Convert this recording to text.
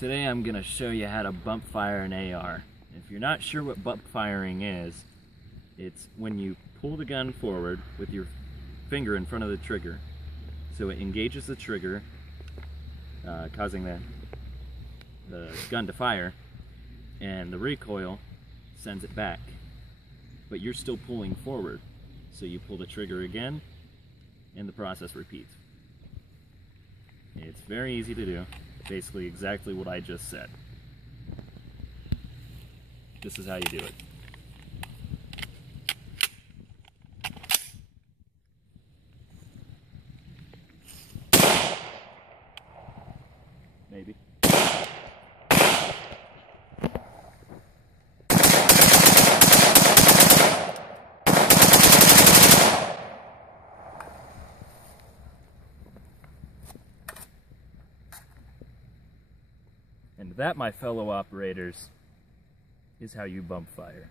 Today I'm going to show you how to bump fire an AR. If you're not sure what bump firing is, it's when you pull the gun forward with your finger in front of the trigger. So it engages the trigger, causing the gun to fire, and the recoil sends it back. But you're still pulling forward. So you pull the trigger again, and the process repeats. It's very easy to do. Basically exactly what I just said. This is how you do it. Maybe. And that, my fellow operators, is how you bump fire.